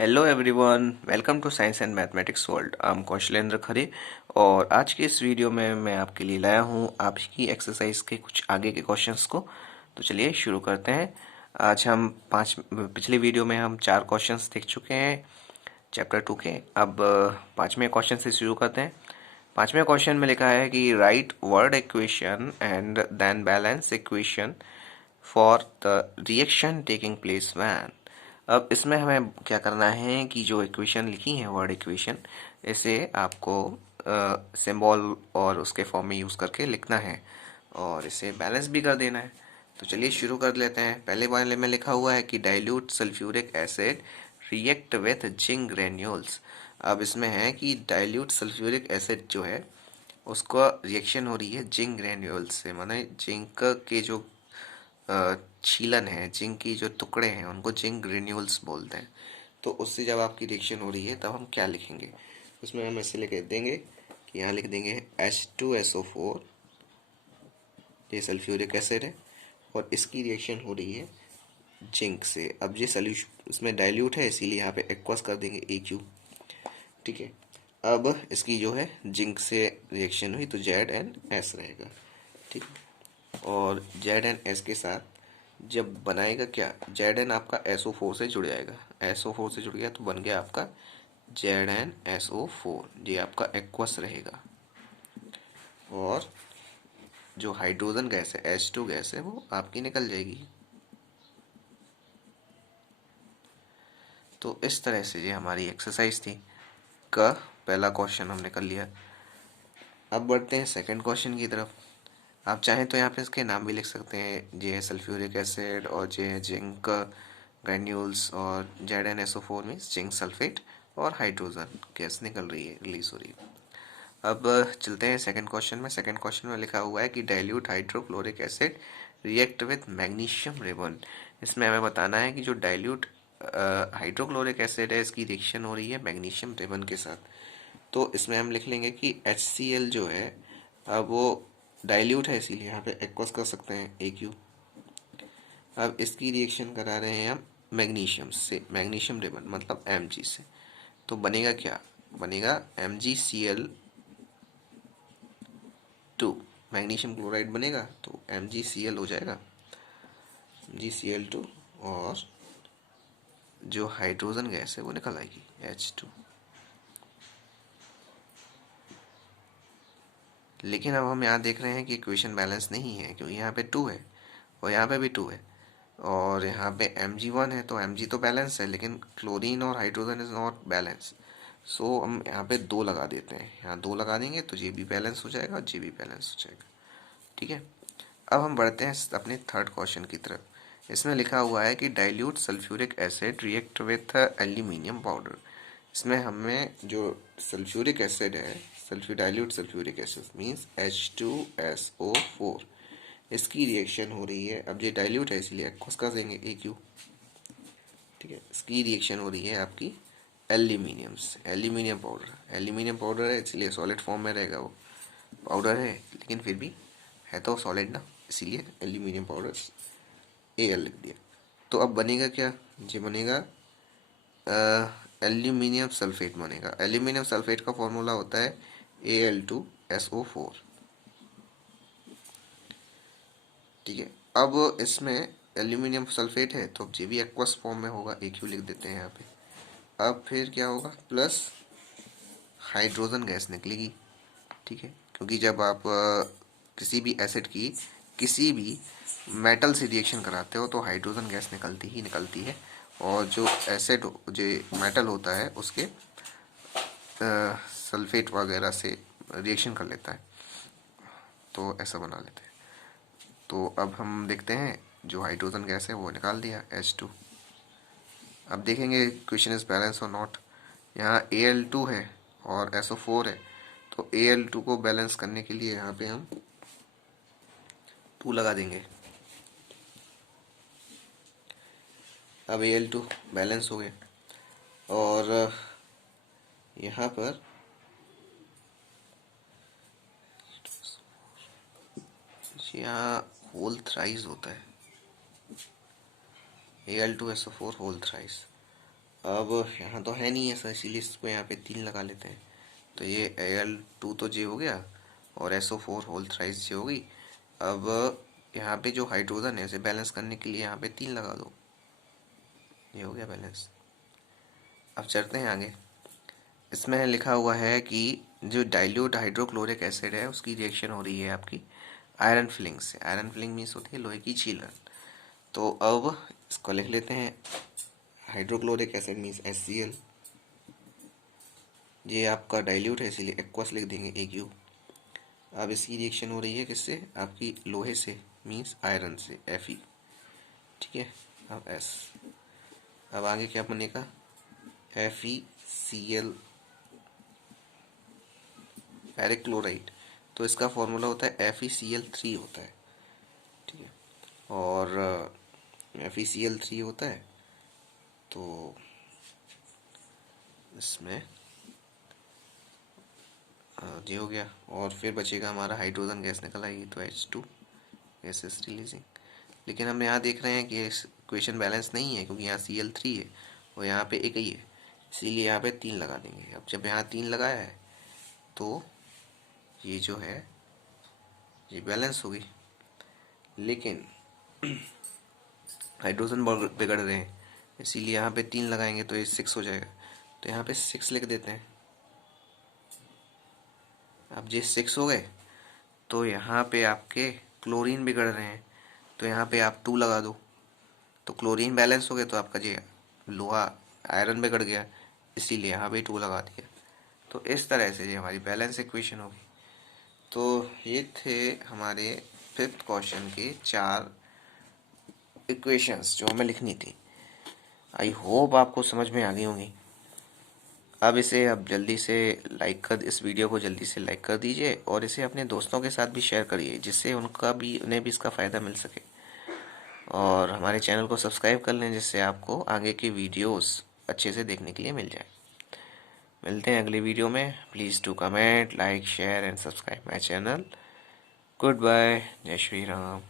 Hello everyone, welcome to science and mathematics world. I am Kaushalendra Khare और आज के इस वीडियो में मैं आपके लिए लाया हूँ आपकी एक्सरसाइज के कुछ आगे के क्वेश्चंस को। तो चलिए शुरू करते हैं। आज हम पिछले वीडियो में हम 4 क्वेश्चंस देख चुके हैं चैप्टर 2 के। अब पांचवें क्वेश्चन से शुरू करते हैं। पांचवें क्वेश्चन में लिखा है कि write word equation and then balance equation for the reaction taking place when. अब इसमें हमें क्या करना है कि जो इक्वेशन लिखी है वर्ड इक्वेशन, इसे आपको सिंबल और उसके फॉर्म में यूज़ करके लिखना है और इसे बैलेंस भी कर देना है। तो चलिए शुरू कर लेते हैं। पहले वाले में लिखा हुआ है कि dilute sulphuric acid react with zinc granules. अब इसमें है कि डाइल्यूट सल्फ्यूरिक एसिड जो है उसका रिएक्शन हो रही है जिंक ग्रेन्यूल्स से, माने जिंक के जो छीलन है, जिंक की जो टुकड़े हैं उनको जिंक ग्रेन्यूल्स बोलते हैं। तो उससे जब आपकी रिएक्शन हो रही है तब हम क्या लिखेंगे, उसमें हम ऐसे लिख देंगे कि यहाँ लिख देंगे H2SO4, ये सल्फ्यूरिक एसिड है और इसकी रिएक्शन हो रही है जिंक से। अब ये सोल्यूशन इसमें डाइल्यूट है इसीलिए यहाँ पे एक्वस कर देंगे AQ। ठीक है, अब इसकी जो है जिंक से रिएक्शन हुई तो ZnS रहेगा। ठीक, और ZnS के साथ जब बनाएगा क्या, Zn आपका SO4 से जुड़ जाएगा। SO4 से जुड़ गया तो बन गया आपका ZnSO4, ये आपका एक्वस रहेगा। और जो हाइड्रोजन गैस है H2 गैस है वो आपकी निकल जाएगी। तो इस तरह से ये हमारी एक्सरसाइज थी का पहला क्वेश्चन हमने कर लिया। अब बढ़ते हैं सेकंड क्वेश्चन की तरफ। आप चाहें तो यहाँ पे इसके नाम भी लिख सकते हैं, जे है सल्फ्यूरिक एसिड और जे है जिंक ग्रैन्यूल्स और ZnSO4 मीन्स जिंक सल्फेट और हाइड्रोजन गैस निकल रही है, रिलीज हो रही है। अब चलते हैं सेकंड क्वेश्चन में। सेकंड क्वेश्चन में लिखा हुआ है कि dilute hydrochloric acid react with magnesium ribbon. इसमें हमें बताना है कि जो डाइल्यूट हाइड्रोक्लोरिक एसिड है इसकी रिएक्शन हो रही है मैग्नीशियम रिबन के साथ। तो इसमें हम लिख लेंगे कि HCl जो है अब वो डाइल्यूट है इसीलिए यहाँ पे एक्वस कर सकते हैं AQ। अब इसकी रिएक्शन करा रहे हैं हम मैग्नीशियम से, मैग्नीशियम रिबन मतलब Mg से। तो बनेगा क्या, बनेगा MgCl2, मैग्नीशियम क्लोराइड बनेगा तो MgCl हो जाएगा, MgCl2, और जो हाइड्रोजन गैस है वो निकल आएगी H2। लेकिन अब हम यहाँ देख रहे हैं कि इक्वेशन बैलेंस नहीं है क्योंकि यहाँ पे 2 है और यहाँ पे भी 2 है और यहाँ पे Mg1 है तो Mg तो बैलेंस है लेकिन क्लोरीन और हाइड्रोजन इज नॉट बैलेंस। सो हम यहाँ पे 2 लगा देते हैं, यहाँ 2 लगा देंगे तो ये भी बैलेंस हो जाएगा और ये भी बैलेंस हो जाएगा। ठीक है, अब हम बढ़ते हैं अपने थर्ड क्वेश्चन की तरफ। इसमें लिखा हुआ है कि dilute sulphuric acid react with aluminium powder. इसमें हमें जो सल्फ्यूरिक एसिड है, dilute sulphuric acid means H2SO4, इसकी रिएक्शन हो रही है। अब ये डाइल्यूट है इसलिए एक्वस कर देंगे AQ। ठीक है, इसकी रिएक्शन हो रही है आपकी एल्यूमिनियम से, एल्यूमिनियम पाउडर है इसलिए सॉलिड फॉर्म में रहेगा, वो पाउडर है लेकिन फिर भी है तो सॉलिड ना, इसीलिए एल्यूमिनियम पाउडर Al लिख दिया। तो अब बनेगा क्या, ये बनेगा एल्यूमिनियम सल्फेट बनेगा। एल्यूमिनियम सल्फेट का फॉर्मूला होता है Al2SO4। ठीक है, अब इसमें एल्यूमिनियम सल्फेट है तो ये भी एक्वस फॉर्म में होगा, AQ लिख देते हैं यहाँ पे। अब फिर क्या होगा, प्लस हाइड्रोजन गैस निकलेगी। ठीक है, क्योंकि जब आप किसी भी एसिड की किसी भी मेटल से रिएक्शन कराते हो तो हाइड्रोजन गैस निकलती ही निकलती है और जो एसिड जो मेटल होता है उसके सल्फेट वगैरह से रिएक्शन कर लेता है, तो ऐसा बना लेते हैं। तो अब हम देखते हैं जो हाइड्रोजन गैस है वो निकाल दिया H2। अब देखेंगे क्वेश्चन इज बैलेंस और नॉट। यहाँ Al2 है और SO4 है तो Al2 को बैलेंस करने के लिए यहाँ पे हम 2 लगा देंगे। अब Al2 बैलेंस हो गए और यहाँ पर यहाँ होल थ्राइस होता है, Al2SO4 होल थ्राइस। अब यहाँ तो है नहीं ऐसा, इसीलिए इसको यहाँ पे 3 लगा लेते हैं। तो ये Al2 तो जे हो गया और SO4 होल थ्राइस जे होगी। अब यहाँ पे जो हाइड्रोजन है उसे बैलेंस करने के लिए यहाँ पे 3 लगा दो, ये हो गया बैलेंस। अब चलते हैं आगे। इसमें लिखा हुआ है कि जो डाइल्यूट हाइड्रोक्लोरिक एसिड है उसकी रिएक्शन हो रही है आपकी आयरन फिलिंग से। आयरन फिलिंग मीन्स होती है लोहे की छीलन। तो अब इसको लिख लेते हैं, हाइड्रोक्लोरिक एसिड मीन्स HCl, ये आपका डाइल्यूट है इसीलिए एक्वस लिख देंगे AQ। अब इसकी रिएक्शन हो रही है किससे, आपकी लोहे से मीन्स आयरन से Fe, ठीक है। अब S, अब आगे क्या बनेगा, FeCl फेरिक क्लोराइड, तो इसका फॉर्मूला होता है FeCl3 होता है, ठीक है। और FeCl3 होता है तो इसमें ये हो गया। और फिर बचेगा हमारा हाइड्रोजन गैस निकल आएगी तो H2 गैस इज रिलीजिंग। लेकिन हम यहाँ देख रहे हैं कि इक्वेशन बैलेंस नहीं है क्योंकि यहाँ Cl3 है और यहाँ पे एक ही है, इसीलिए यहाँ पे 3 लगा देंगे। अब जब यहाँ 3 लगाया है तो ये जो है ये बैलेंस होगी, लेकिन हाइड्रोजन बिगड़ रहे हैं इसीलिए यहाँ पे 3 लगाएंगे तो ये 6 हो जाएगा। तो यहाँ पे 6 लिख देते हैं। अब ये 6 हो गए तो यहाँ पे आपके क्लोरीन बिगड़ रहे हैं तो यहाँ पे आप 2 लगा दो, तो क्लोरीन बैलेंस हो गया तो आपका जो लोहा आयरन बिगड़ गया इसीलिए यहाँ पे 2 लगा दिया। तो इस तरह से ये हमारी बैलेंस इक्वेशन होगी। तो ये थे हमारे 5th क्वेश्चन के 4 इक्वेशंस जो हमें लिखनी थी। आई होप आपको समझ में आ गई होंगी। अब इसे अब जल्दी से इस वीडियो को जल्दी से लाइक कर दीजिए और इसे अपने दोस्तों के साथ भी शेयर करिए जिससे उन्हें भी इसका फ़ायदा मिल सके। और हमारे चैनल को सब्सक्राइब कर लें जिससे आपको आगे की वीडियोस अच्छे से देखने के लिए मिल जाए। मिलते हैं अगली वीडियो में। Please do comment, like, share and subscribe my channel. Good bye, जय श्री राम।